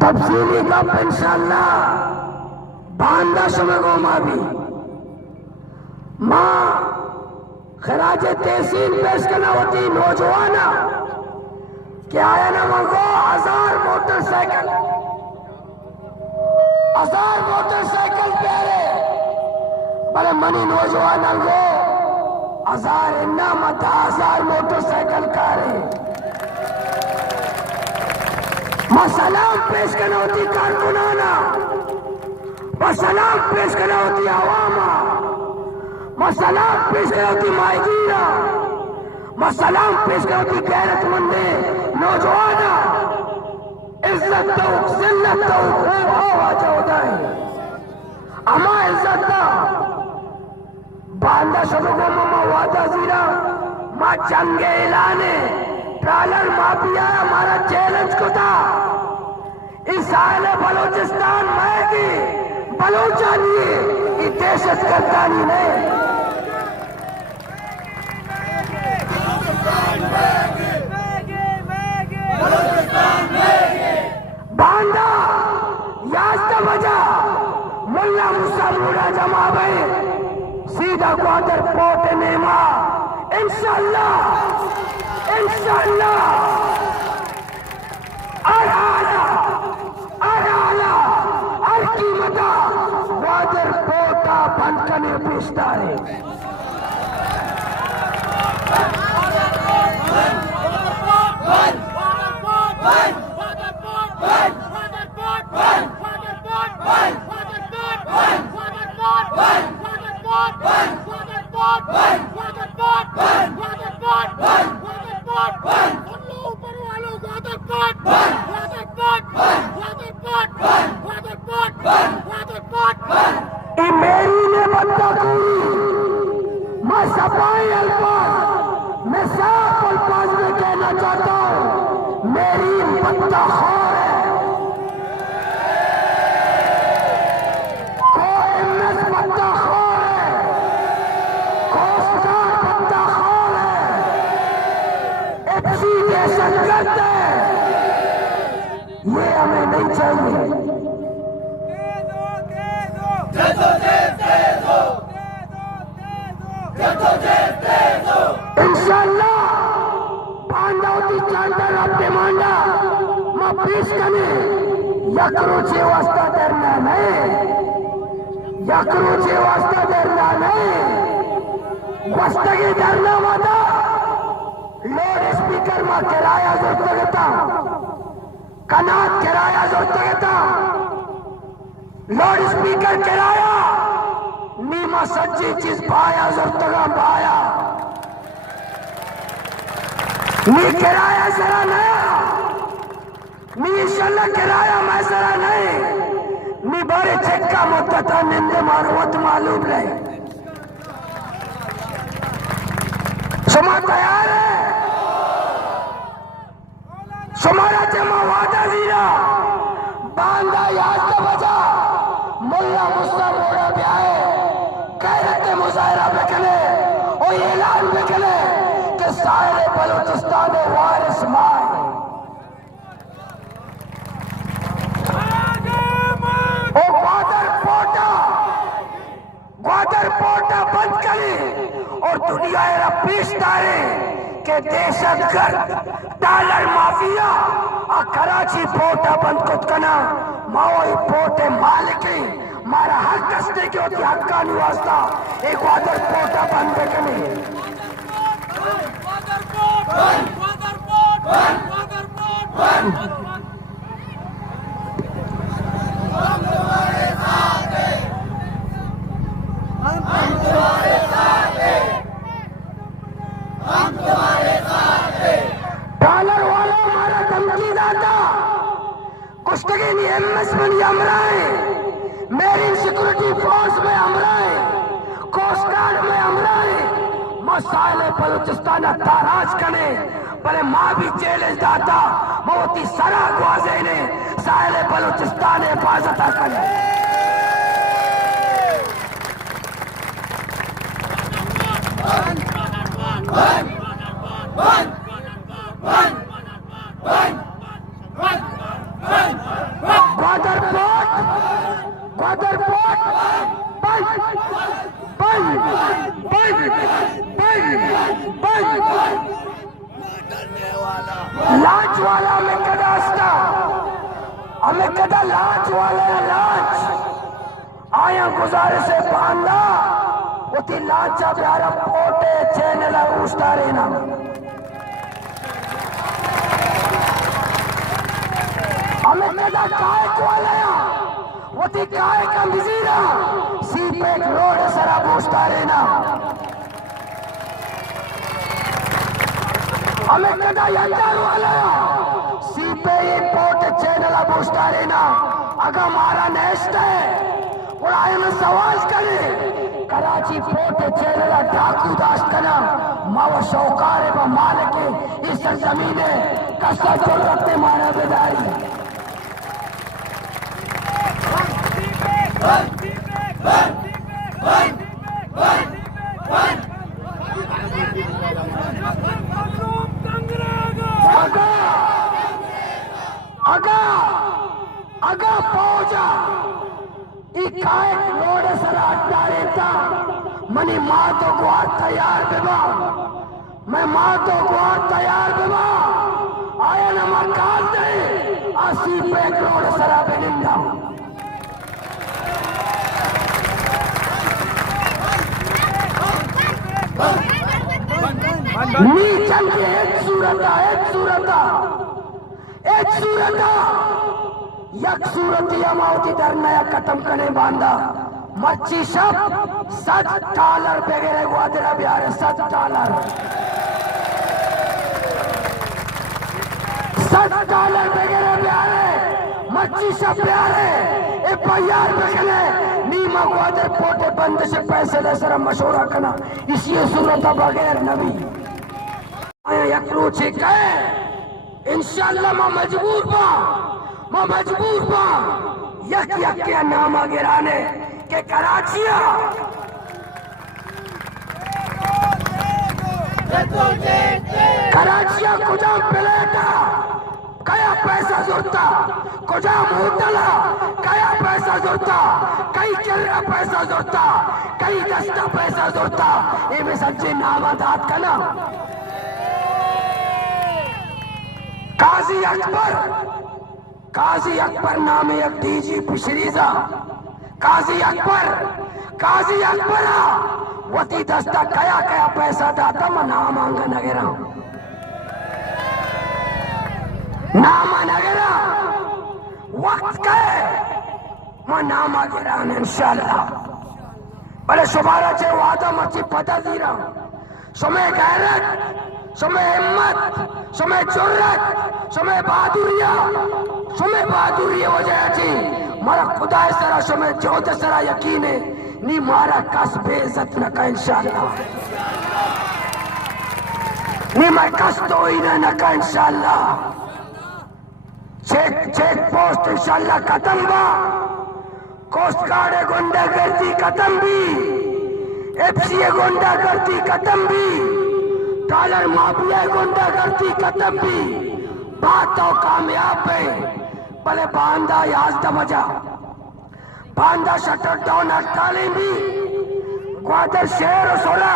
तफसीली कब इंशाअल्लाह बांदा शुरू मावी मां खराज तहसील पेश करना होती नौजवाना कि आया ना मंगो 1000 मोटरसाइकिल प्यारे बड़े मनी नौजवान गो 1000 इन्ना मत 1000 मोटरसाइकिल कारे मसलाम पेश करना होती कारकुनाना, मसलाम पेश करना होती आवामा, मसलाम पेश करना होती मायगीरा, मसलाम पेश करना होती गैरतमंदे नौजवाना। इज्जत दो जिल्लत दो आवाज होदाई अमा इज्जत दा बांदा शुरू को ममा वादा जीरा मां जंगे ऐलाने ट्रालर माफिया हमारा चैलेंज को था इस आले बलूचिस्तान में की बलूचानी ये दहशत गर्दानी नहीं बांदा यास्ता बजा मुल्ला मुसा मुड़ा जमा भाई सीधा ग्वादर पोर्ट नेमा इंशाअल्लाह हर कीमता ग्वादर पोटा बंद करने पेशता है मेरी ने बत्ता पूरी मैं सफाई अल्फाज मैं साफ अल्फाज में कहना चाहता हूँ मेरी बत्ता खौर है कोएमएस बत्ता खौर है कोस्टार बत्ता खौर है एफसी दहशतगर्द है ये हमें नहीं चाहिए इंशाअल्लाह बांदावती चार्टर ऑफ डिमांडा मां पेश कने यकरोचे वास्ता डरना नहीं वस्तगी डरना वादा लोड स्पीकर मां किराया जोरतगता कनात किराया जोरतगता लाउड स्पीकर किराया नीमा सच्ची चीज पाया जोरतगा पाया नी किराया जरा नया नी इंशाल्लाह किराया मैं जरा नहीं नी बारे चक्का मुद्दता निंदे मारुवत मालूम नहीं सुमा तैयार है सुमारा जमा वादा जीरा बांदा याद का बजा मुल्ला मुस्ता मोड़ा ब्याहे गैरत मुजाहरा बेकले और ऐलान बेकले कि सारे बलूचिस्तान वारिस माए ओ ग्वादर पोटा बंद करे और दुनिया पेश डाले के दहशतगर्द डॉलर माफिया आ कराची पोटा बंद कुतकना माओई पोटे मालिकी मारा हक कस्ते के होती हक्कानी वास्ता एक ग्वादर पोटा बंद करने डॉलर वाला हमारा धमकी दाता कुश्तगी नहीं एमएस में हमराए मेरी सिक्योरिटी फोर्स में हमराए कोस्ट गार्ड में हमराए मसाले बलूचिस्तान ताराज कने पर मां भी चैलेंज दाता मोती सरा ग्वाजे ने साले बलूचिस्तान हिफाजत करे ग्वादर पोर्ट लांच वाला में कदा असता हमें कदा लांच वाला लांच आया गुजारे से बांधा उती लांचा प्यारा पोटे चैनल उस्तारे ना हमें कदा काय वाला उती काय का मिजीरा सीपेक रोड सरा उस्तारे ना हमें कदा यंदार वाला सीपे पोर्ट चैनल उस्तारे ना अगर मारा नेस्ट है और आए में सवाल करे कराची पोर्ट चैनल डाकू दास्त कना मावा शौकारे व मालिके इस सरजमीने कसर को रखते माना बेदारी अगा पहुंचा इकाए रोड सरा अट्टारेता मनी माँ तो गुआर तैयार बेबा मैं माँ तो गुआर तैयार बेबा आया न मकान दे आसी पे रोड सरा बेनिंदा नीचन के एक सूरता यक सूरती अमावती दर नया खत्म करने बांधा मच्छी शब $7 बेगेरे ग्वादरा बिहार $7 बेगेरे बिहार मच्छी शब बिहार ए बयार बेगेरे नीमा ग्वादर पोटे बंद से पैसे ले सर मशवरा करना इसलिए सूरत बगैर नबी यकलू ठीक है इंशाल्लाह मैं मजबूर बा यक के नामा गिराने के कराचिया कुजा प्लेटा कया पैसा जुड़ता कुजा होटला कया पैसा जुड़ता कई किल्ला पैसा जुड़ता कई दस्ता पैसा जुड़ता ये भी सच्चे नामा दात का ना काजी अकबर नाम एक डीजी पिशरीजा काजी अकबर वती दस्ता कया पैसा दाता मैं नाम आंगा नगरा वक्त के मैं नाम आगेरा इंशाल्लाह भले सुबारा चे वादा मची पता दी रहा समय गैरत समय हिम्मत समय जुर्रत समय बहादुरिया हो जाए जी मारा खुदा सरा समय जोत सरा यकीन है नी मारा कस बेइज्जत न का इंशाल्लाह नी मैं कस तो ही न का इंशाल्लाह चेक पोस्ट इंशाल्लाह खत्म बा कोस्ट गार्ड गुंडागर्दी खत्म भी एफसीए गुंडागर्दी खत्म भी डॉलर माफिया गुंडागर्दी खत्म भी बात तो कामयाब है भले बांदा याद मजा बांदा शटर डाउन हड़तालें भी ग्वादर शहर और सोला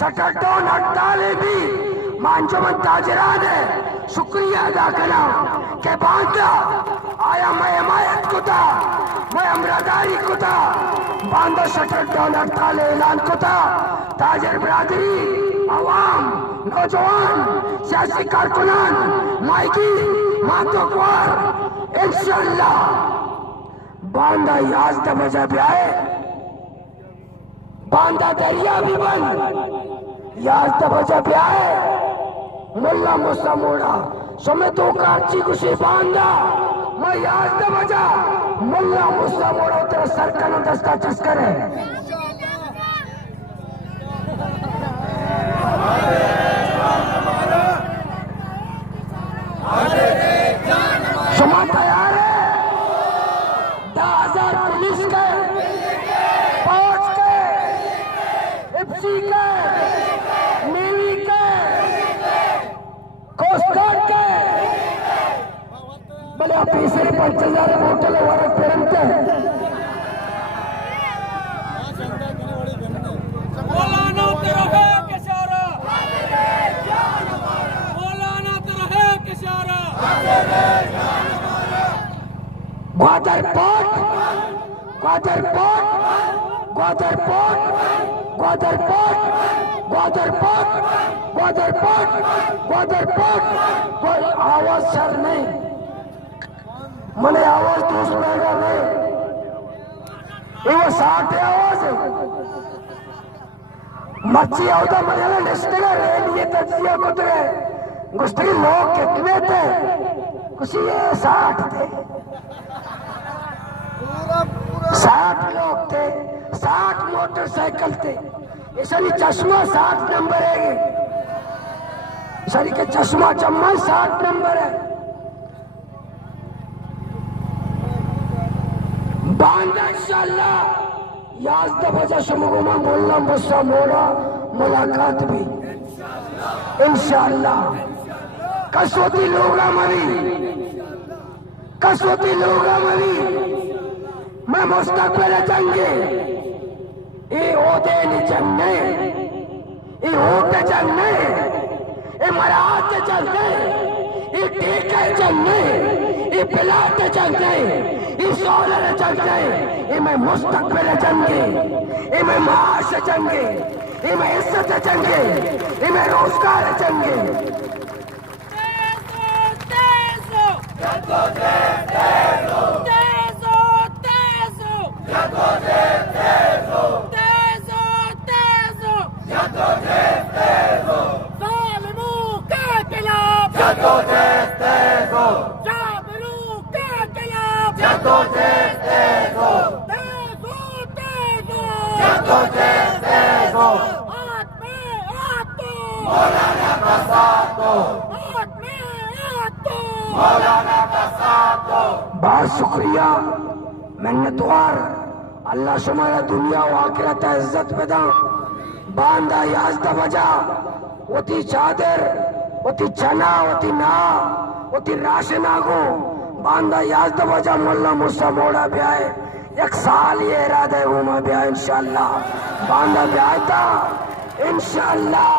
शटर डाउन हड़तालें भी मांजोमन ताजरान है शुक्रिया अदा करा के बांदा आया मैं हिमायत को था मैं अमरादारी को था बांदा शटर डाउन हड़ताल ऐलान को था ताजर बिरादरी आवाम नौजवान सियासी कारकुनान माइकी मातोक्वार इंशाल्लाह बांदा याद बजा भी आए बांदा दरिया भी बंद याद बजा भी आए मुल्ला मुसा मोड़ा समय तो काची कुशी बांदा मैं याद बजा मुल्ला मुसा मोड़ा तेरा सरकन दस्ता चस्कर है क्षमा तैयार है 10,000 पुलिस के फौज के एफसी के नेवी 5000 ಹೋಟೆಲ್ ಹೊರಗೆ ಪೇರಂತೆ Gwadar port Gwadar port Gwadar port Gwadar port Gwadar port Gwadar port Gwadar port कोई आवाज सर नहीं मने आवाज दूसरा का नहीं वो 60 आवाज है मच्छी आवता मने नेस्टगा रेडियो तजिया को तो गुस्ती लोग कितने थे कुछ ये 60 थे 60 लोग थे 60 मोटरसाइकिल थे इसलिए चश्मा 60 नंबर है इसलिए के चश्मा चम्मा 60 नंबर है बांधा इंशाल्लाह याद बजा शमुगुमा मोल्ला मुस्सा मोड़ा मुलाकात भी इंशाल्लाह कसोती लोगा मरी कसोती लोगा मरी मैं मुस्तकबिल जंगे ये ओदे नहीं जंगे ये होते जंगे ये मरात जंगे ये टेके जंगे ये पिलाट जंगे ये सोलर जंगे ये मैं मुस्तकबिल जंगे ये मैं माश जंगे ये मैं इज्जत जंगे ये मैं रोजगार जंगे बहुत शुक्रिया मिन्नतवार अल्लाह शुमारा दुनिया व आखिरत इज्जत पैदा बांधा याजदा बजा वती चादर वती चना वती ना वती राशन आगो बांधा याजदा बजा मोल्ला मुस्सा मोड़ा ब्याह 1 साल ये इरादा है वो मैं ब्याह इंशाल्लाह बांधा ब्याह था इंशाल्लाह।